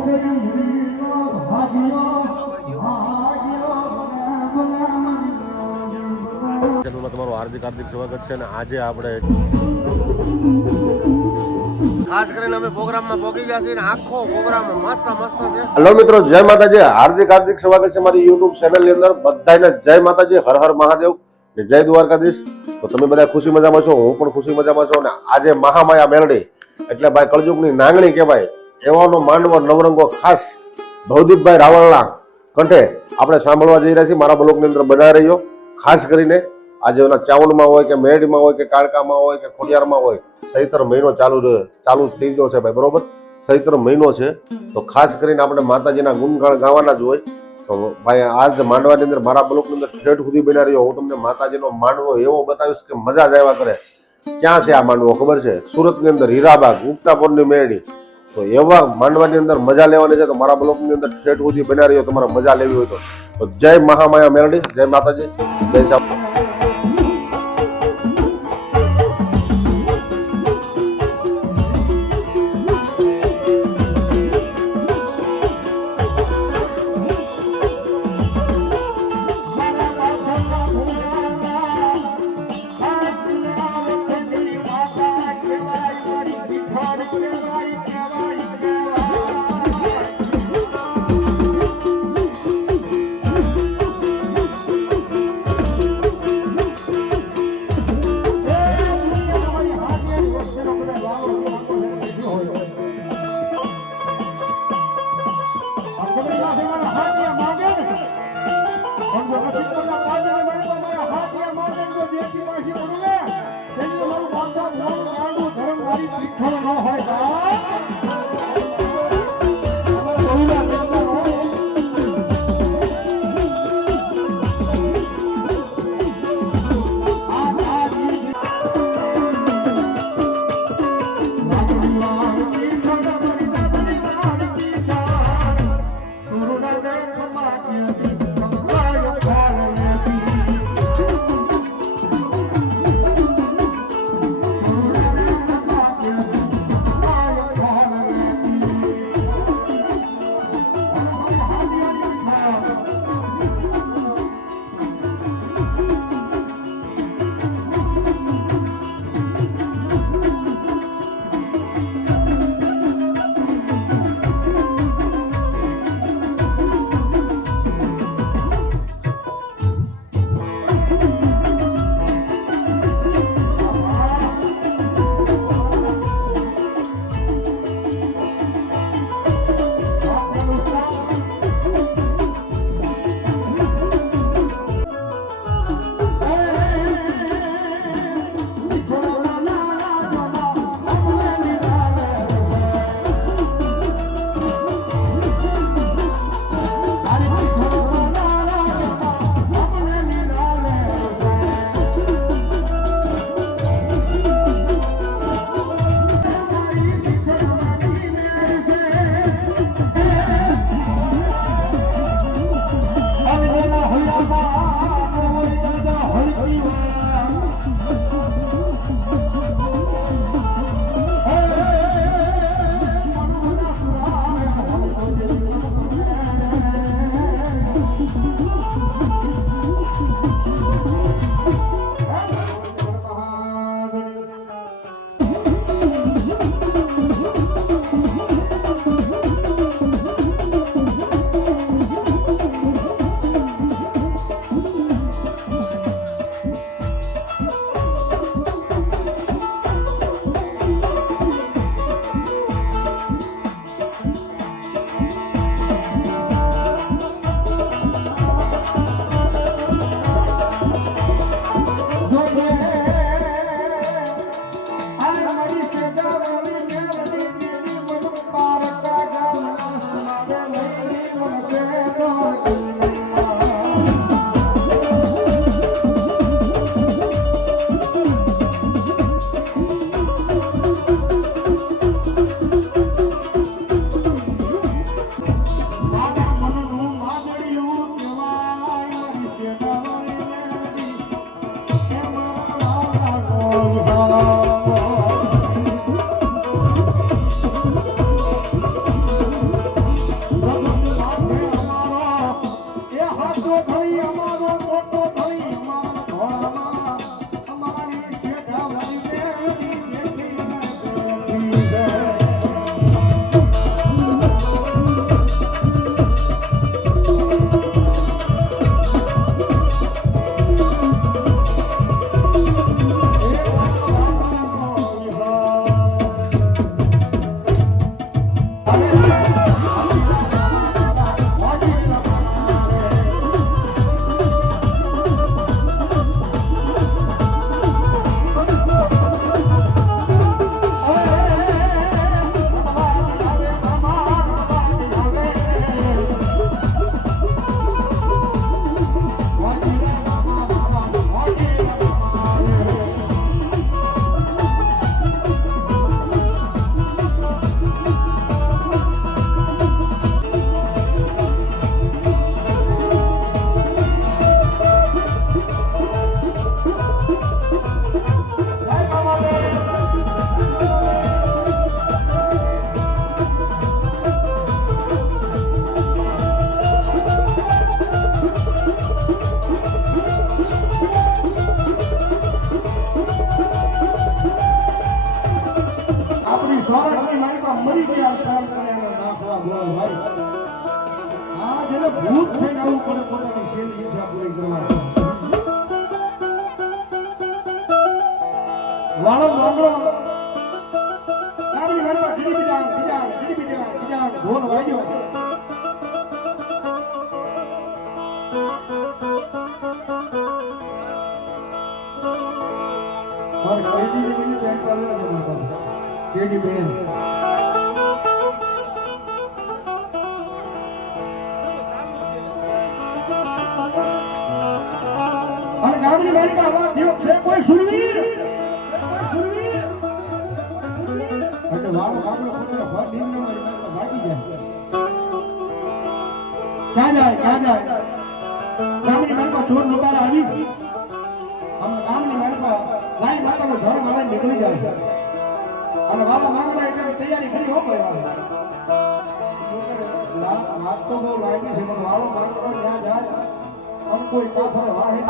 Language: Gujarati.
ચેનલમાં તમારું હાર્દિક સ્વાગત છે. અને આજે આપણે ખાસ કરીને અમે પ્રોગ્રામમાં પહોંચી ગયા છીએ. આખો પ્રોગ્રામ મસ્ત છે. હેલો મિત્રો, જય માતાજી. હાર્દિક સ્વાગત છે મારી યુટ્યુબ ચેનલની અંદર. બધાને જય માતાજી, હર હર મહાદેવ, જય દ્વારકાધીશ. તો તમે બધા ખુશી મજામાં છો, હું પણ ખુશી મજામાં છું. અને આજે મહામાયા મેલડી એટલે ભાઈ કળજુગની નાંગણી કહેવાય એવાનો માંડવો નવરંગો ખાસ ભવદીપભાઈ રાવળના કંઠે આપણે સાંભળવા જઈ રહ્યા છીએ. મારા બ્લોગની અંદર બનાવી રહ્યો. ખાસ કરીને આજે ઓલા ચાવલમાં હોય કે મેરડીમાં હોય કે કાળકામાં હોય કે ખોડિયારમાં હોય, ચૈત્ર મહિનો ચાલુ થઈ ગયો છે ભાઈ, બરોબર. ચૈત્ર મહિનો છે તો ખાસ કરીને આપણે માતાજીના ગુણગાન ગાવાના જ હોય. તો ભાઈ આજ માંડવાની અંદર મારા બ્લોગની અંદર ઠેઠ સુધી બના રહ્યો. હું તમને માતાજીનો માંડવો એવો બતાવીશ કે મજા જ આવ્યા કરે. ક્યાં છે આ માંડવો ખબર છે? સુરતની અંદર હીરાબાગ ઉગતાપોરની મેરડી. તો એવા માંડવાની અંદર મજા લેવાની છે. તો મારા બ્લોગની અંદર ઠેઠ સુધી બના રહ્યો. તમારે મજા લેવી હોય તો જય મહામાયા મેરડી, જય માતાજી, જય સાહેબ. સ્વર્ગની માલિકા મરી ગયા કામ કર્યાનો દાખલા બોલ ભાઈ આ જેને ભૂત થઈને આવું પડે પોતાની શેરી ઈચ્છા પૂરી કરવા વાળો માંગડો કામની માલિકા બીજા ઢોલ વાગ્યો और केडी ने भी चेक कर लिया था केडी बेन और गामनी मारी का आवाज दियो છે કોઈ સુરવીર એટલે વાળો કાગળો પોતાનો ઘર દીન નો ભાગી જાય ક્યાં જાય ગામની મારી કા ચોર લોકારા આવી हम गामની મારી કા લાઈ માતાનો ઘર વાળા નીકળી જાય અને વાળા માંગવા એટલે તૈયારી કરી હો ભાઈ વાત તો બહુ લાગી છે પણ વાળો માંગવા ત્યાં જાય પણ કોઈ કાફર વાહે